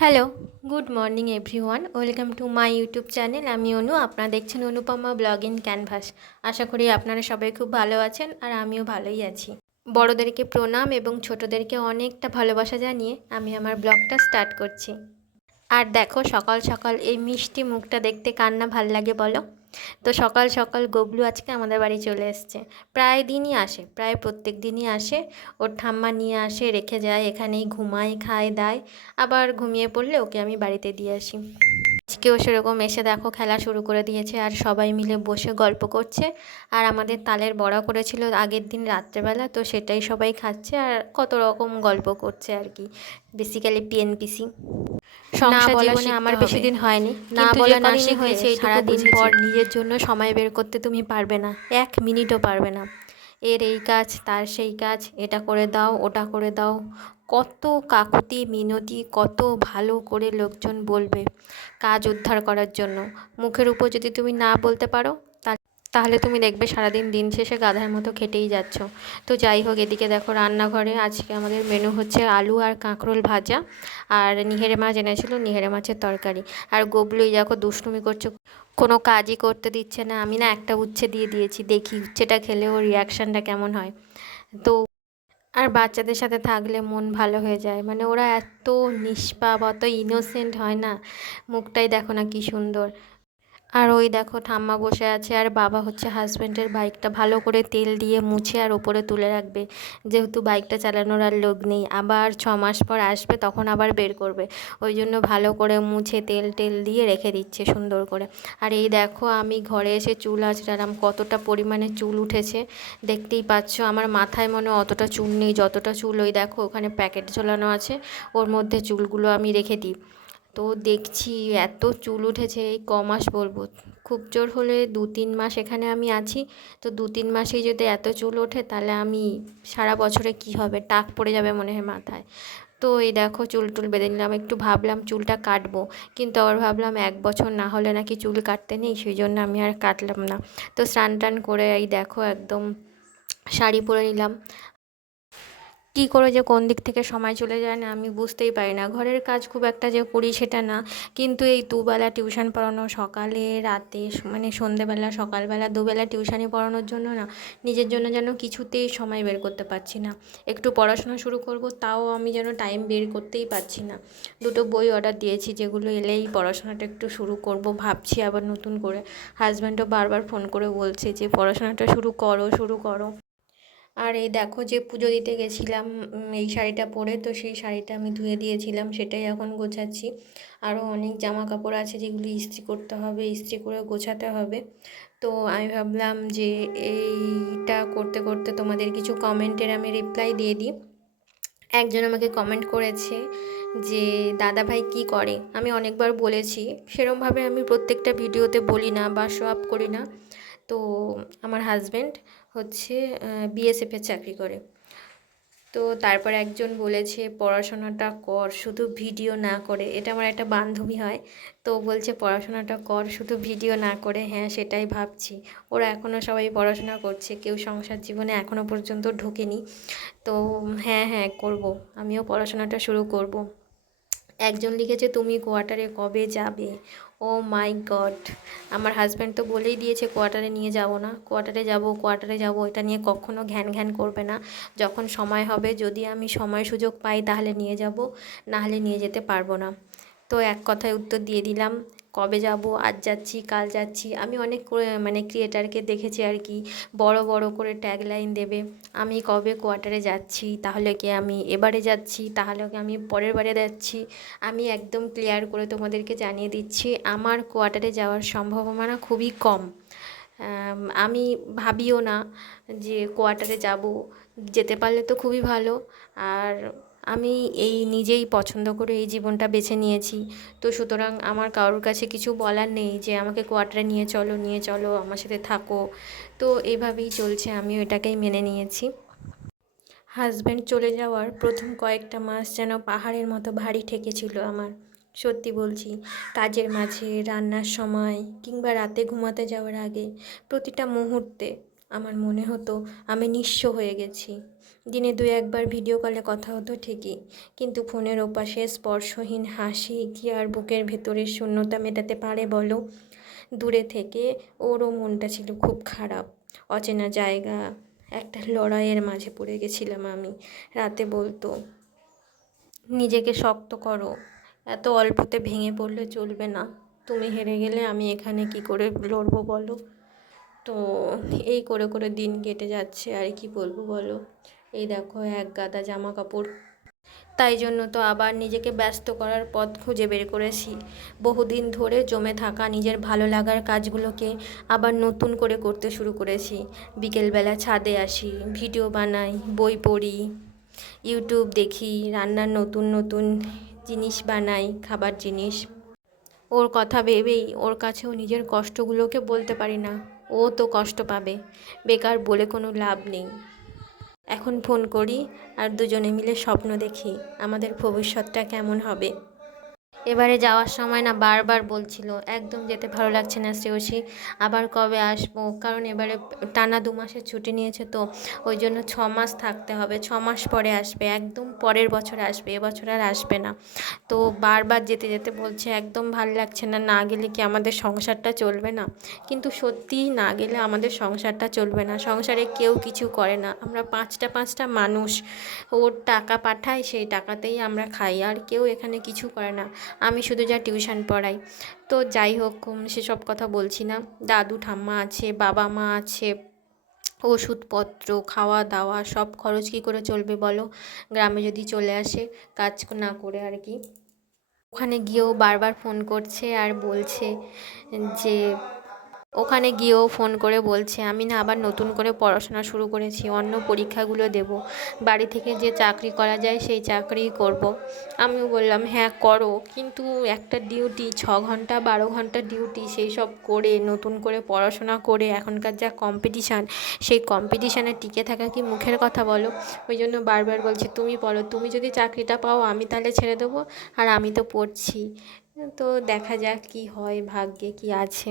Hello, good morning everyone. Welcome to my YouTube channel. আমি অনু, আপনারা দেখছেন অনুপমা ব্লগ ইন ক্যানভাস। আশা করি আপনারা সবাই খুব ভালো আছেন আর আমিও ভালোই আছি। বড়োদেরকে প্রণাম এবং ছোটোদেরকে অনেকটা ভালোবাসা জানিয়ে আমি আমার ব্লগটা স্টার্ট করছি। আর দেখো, সকাল সকাল এই মিষ্টি মুখটা দেখতে কার না ভাল লাগে বলো। তো সকাল সকাল গবলু আজকে আমাদের বাড়ি চলে এসছে। প্রায় দিনই আসে, প্রায় প্রত্যেক দিনই আসে। ওর ঠাম্মা নিয়ে আসে, রেখে যায়, এখানেই ঘুমায়, খায়, দায়, আবার ঘুমিয়ে পড়লে ওকে আমি বাড়িতে দিয়ে আসি। আজকেও সেরকম এসে দেখো খেলা শুরু করে দিয়েছে আর সবাই মিলে বসে গল্প করছে। আর আমাদের তালের বড়া করেছিল আগের দিন রাত্রেবেলা, তো সেটাই সবাই খাচ্ছে আর কত রকম গল্প করছে আর কি। Basically PNPC. সংসার জীবনে আমার বেশি দিন হয়নি, না বলা না শিখলে সারাদিন পর নিজের জন্য সময় বের করতে তুমি পারবে না, 1 মিনিটও পারবে না। এর এই কাজ, তার সেই কাজ, এটা করে দাও, ওটা করে দাও, কত কাকুতি মিনতি, কত ভালো করে লোকজন বলবে কাজ উদ্ধার করার জন্য। মুখের উপর যদি তুমি না বলতে পারো তাহলে তুমি দেখবে সারাদিন দিন শেষে গাধার মতো খেটেই যাচ্ছ। তো যাই হোক, এদিকে দেখো রান্নাঘরে আজকে আমাদের মেনু হচ্ছে আলু আর কাঁকরোল ভাজা, আর নিহেরে মাছ এনেছিল, নিহেরে মাছের তরকারি। আর গবলুই দেখো দুষ্টুমি করছে, কোনো কাজই করতে দিচ্ছে না। আমি না একটা উচ্ছে দিয়ে দিয়েছি, দেখি উচ্ছেটা খেলে ওর রিয়াকশানটা কেমন হয়। তো আর বাচ্চাদের সাথে থাকলে মন ভালো হয়ে যায়, মানে ওরা এত নিষ্পাপ, অত ইনোসেন্ট হয় না। মুখটাই দেখো না কি সুন্দর। আর ওই দেখো ঠাম্মা বসে আছে আর বাবা হচ্ছে হাজব্যান্ডের বাইকটা ভালো করে তেল দিয়ে মুছে আর ওপরে তুলে রাখবে, যেহেতু বাইকটা চালানোর আর লোক নেই। আবার 6 মাস পর আসবে, তখন আবার বের করবে, ওই জন্য ভালো করে মুছে তেল টেল দিয়ে রেখে দিচ্ছে সুন্দর করে। আর এই দেখো আমি ঘরে এসে চুল আঁচড়ালাম, কতটা পরিমাণে চুল উঠেছে দেখতেই পাচ্ছ। আমার মাথায় মনে অতটা চুল নেই যতটা চুল ওই দেখো ওখানে প্যাকেট ঝোলানো আছে, ওর মধ্যে চুলগুলো আমি রেখে দিই। তো দেখছি এত চুল উঠেছে, এই মাস বলবো, খুব জোর হলে 2-3 মাস এখানে আমি আছি। তো 2-3 মাসেই যদি এত চুল ওঠে তাহলে আমি সারা বছরে কি হবে, টাক পড়ে যাবে মনে হয় মাথায়। তো এই দেখো চুল টুল বেঁধে নিলাম, একটু ভাবলাম চুলটা কাটবো, কিন্তু আবার ভাবলাম 1 বছর না হলে নাকি চুল কাটতে নেই, সেই জন্য আমি আর কাটলাম না। তো স্নান টান করে এই দেখো একদম শাড়ি পরে নিলাম। কী করে যে কোন দিক থেকে সময় চলে যায় না আমি বুঝতেই পারি না। ঘরের কাজ খুব একটা যে করি সেটা না, কিন্তু এই দুবেলা টিউশন পড়ানো, সকালে রাতে, মানে সন্ধেবেলা সকালবেলা দুবেলা টিউশনি পড়ানোর জন্য না নিজের জন্য যেন কিছুতেই সময় বের করতে পারছি না। একটু পড়াশোনা শুরু করব তাও আমি যেন টাইম বের করতেই পারছি না। 2টো বই অর্ডার দিয়েছি, যেগুলো এলেই পড়াশোনাটা একটু শুরু করব ভাবছি আবার নতুন করে। হাজব্যান্ডও বারবার ফোন করে বলছে যে পড়াশোনাটা শুরু করো, শুরু করো। আর এই দেখো যে পুজো দিতে গেছিলাম এই শাড়িটা পরে, তো সেই শাড়িটা আমি ধুয়ে দিয়েছিলাম, সেটাই এখন গোছাচ্ছি। আরও অনেক জামা কাপড় আছে যেগুলি ইস্ত্রি করতে হবে, ইস্ত্রি করে গোছাতে হবে। তো আমি ভাবলাম যে এইটা করতে করতে তোমাদের কিছু কমেন্টের আমি রিপ্লাই দিয়ে দিই। একজন আমাকে কমেন্ট করেছে যে দাদা ভাই কী করে। আমি অনেকবার বলেছি, সেরমভাবে আমি প্রত্যেকটা ভিডিওতে বলি না বা শো আপ করি না। তো আমার হাজব্যান্ড হচ্ছে বিএসএফের চাকরি করে। তো তারপর একজন বলেছে পড়াশোনাটা কর, শুধু ভিডিও না করে। এটা আমার একটা বান্ধবী হয়, তো বলছে পড়াশোনাটা কর শুধু ভিডিও না করে। হ্যাঁ, সেটাই ভাবছি। ওরা এখনও সবাই পড়াশোনা করছে, কেউ সংসার জীবনে এখনও পর্যন্ত ঢোকেনি। তো হ্যাঁ হ্যাঁ করব, আমিও পড়াশোনাটা শুরু করব। একজন লিখেছে তুমি কোয়ার্টারে কবে যাবে। ও মাই গড, আমার হাজব্যান্ড তো বলেই দিয়েছে কোয়ার্টারে নিয়ে যাব না, কোয়ার্টারে যাব, কোয়ার্টারে যাব, এটা নিয়ে কখনো ঘ্যান ঘ্যান করবে না। যখন সময় হবে, যদি আমি সময় সুযোগ পাই তাহলে নিয়ে যাব, না হলে নিয়ে যেতে পারবো না। তো এক কথায় উত্তর দিয়ে দিলাম, কবে যাব, আজ যাচ্ছি, কাল যাচ্ছি। আমি অনেক মানে ক্রিয়েটারকে দেখেছি আর কি, বড় বড় করে ট্যাগলাইন দেবে, আমি কবে কোয়ার্টারে যাচ্ছি, তাহলে কি আমি এবারে যাচ্ছি, তাহলে কি আমি পরের বারে যাচ্ছি। আমি একদম ক্লিয়ার করে তোমাদেরকে জানিয়ে দিচ্ছি, আমার কোয়ার্টারে যাওয়ার সম্ভাবনা খুবই কম। আমি ভাবিও না যে কোয়ার্টারে যাব, যেতে পারলে তো খুবই ভালো। আর আমি এই নিজেই পছন্দ করে এই জীবনটা বেছে নিয়েছি, তো সুতরাং আমার কারোর কাছে কিছু বলার নেই যে আমাকে কোয়ার্টারে নিয়ে চলো, নিয়ে চলো, আমার সাথে থাকো। তো এইভাবেই চলছে, আমিও এটাকেই মেনে নিয়েছি। হাজব্যান্ড চলে যাওয়ার প্রথম কয়েকটা মাস যেন পাহাড়ের মতো ভারী ঠেকেছিল আমার, সত্যি বলছি। কাজের মাঝে, রান্নার সময়, কিংবা রাতে ঘুমাতে যাওয়ার আগে প্রতিটা মুহূর্তে আমার মনে হতো আমি নিঃস্ব হয়ে গেছি, দিনে 2-1 বার ভিডিও কলে কথা হতো ঠিকই, কিন্তু ফোনের ওপাশে স্পর্শহীন হাসি কি আর বুকের ভেতরের শূন্যতা মেটাতে পারে বলো? দূরে থেকে ওরও মনটা ছিল খুব খারাপ। অচেনা জায়গা, একটা লড়াইয়ের মাঝে পড়ে গেছিলাম আমি। রাতে বলতো, নিজেকে শক্ত করো, এত অল্পতে ভেঙে পড়লে চলবে না। তুমি হেরে গেলে আমি এখানে কি করে লড়বো বলো? তো এই করে করে দিন কেটে যাচ্ছে, আর কি বলবো বলো। এই দেখো এক গাদা জামা কাপড়, তাই জন্য তো আবার নিজেকে ব্যস্ত করার পথ খুঁজে বের করেছি। বহুদিন ধরে জমে থাকা নিজের ভালো লাগার কাজগুলোকে আবার নতুন করে করতে শুরু করেছি। বিকেলবেলা ছাদে আসি, ভিডিও বানাই, বই পড়ি, ইউটিউব দেখি, রান্নার নতুন নতুন জিনিস বানাই, খাবার জিনিস। ওর কথা ভেবেই ওর কাছেও নিজের কষ্টগুলোকে বলতে পারি না, ও তো কষ্ট পাবে। বেকার বলে কোনো লাভ নেই। এখন ফোন করি আর দুজনে মিলে স্বপ্ন দেখি আমাদের ভবিষ্যৎটা কেমন হবে। এবারে যাওয়ার সময় না বারবার বলছিল একদম যেতে ভালো লাগছে না শ্রেয়সী, আবার কবে আসবো, কারণ এবারে টানা 2 মাসের ছুটি নিয়েছে, তো ওই জন্য 6 মাস থাকতে হবে, 6 মাস পরে আসবে, একদম পরের বছর আসবে, এবছর আর আসবে না। তো বারবার যেতে যেতে বলছে একদম ভালো লাগছে না, না গেলে কি আমাদের সংসারটা চলবে না? কিন্তু সত্যিই না গেলে আমাদের সংসারটা চলবে না। সংসারে কেউ কিছু করে না, আমরা পাঁচটা মানুষ, ওর টাকা পাঠায়, সেই টাকাতেই আমরা খাই, আর কেউ এখানে কিছু করে না। আমি শুধু যা টিউশন পড়াই। তো যাই হোক, সেসব কথা বলছি না। দাদু ঠাম্মা আছে, বাবা মা আছে, ওষুধপত্র, খাওয়া দাওয়া সব খরচ কী করে চলবে বলো? গ্রামে যদি চলে আসে কাজ না করে আর কি। ওখানে গিয়েও বারবার ফোন করছে আর বলছে যে, ওখানে গিয়েও ফোন করে বলছে আমি না আবার নতুন করে পড়াশোনা শুরু করেছি, অন্য পরীক্ষাগুলো দেব, বাড়ি থেকে যে চাকরি করা যায় সেই চাকরিই করব। আমিও বললাম হ্যাঁ করো, কিন্তু একটা ডিউটি 6 ঘন্টা 12 ঘন্টা ডিউটি, সেই সব করে নতুন করে পড়াশোনা করে এখনকার যা কম্পিটিশান, সেই কম্পিটিশানে টিকে থাকা কি মুখের কথা বলো? ওই জন্য বারবার বলছে তুমি পড়ো, তুমি যদি চাকরিটা পাও আমি তাহলে ছেড়ে দেবো, আর আমি তো পড়ছি। তো দেখা যাক কি হয়, ভাগ্যে কি আছে।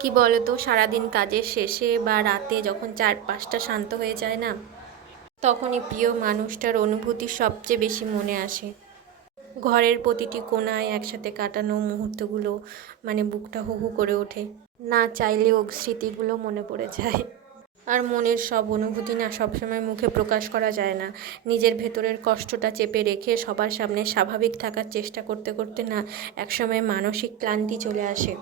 কি বলো তো, সারাদিন কাজের শেষে বা রাতে যখন 4-5টা শান্ত হয়ে যায় না, তখনই প্রিয় মানুষটার অনুভূতি সবচেয়ে বেশি মনে আসে। ঘরের প্রতিটি কোণায় একসাথে কাটানো মুহূর্তগুলো মানে বুকটা হু হু করে ওঠে। না চাইলেও স্মৃতিগুলো মনে পড়ে যায়। আর মনের সব অনুভূতি না সবসময় মুখে প্রকাশ করা যায় না। নিজের ভেতরের কষ্টটা চেপে রেখে সবার সামনে স্বাভাবিক থাকার চেষ্টা করতে করতে না একসময় মানসিক ক্লান্তি চলে আসে।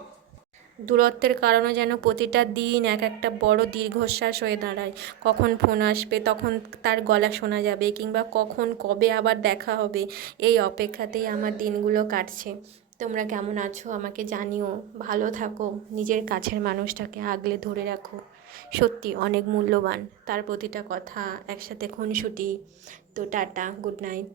দূরত্বের কারণে যেন প্রতিটা দিন এক একটা বড় দীর্ঘশ্বাস হয়ে দাঁড়ায়। কখন ফোন আসবে, তখন তার গলা শোনা যাবে, কিংবা কখন কবে আবার দেখা হবে, এই অপেক্ষাতেই আমার দিনগুলো কাটছে। তোমরা কেমন আছো আমাকে জানিও। ভালো থাকো, নিজের কাছের মানুষটাকে আগলে ধরে রাখো। সত্যি অনেক মূল্যবান তার প্রতিটা কথা, একসাথে খুনসুটি। তো টাটা, গুড নাইট।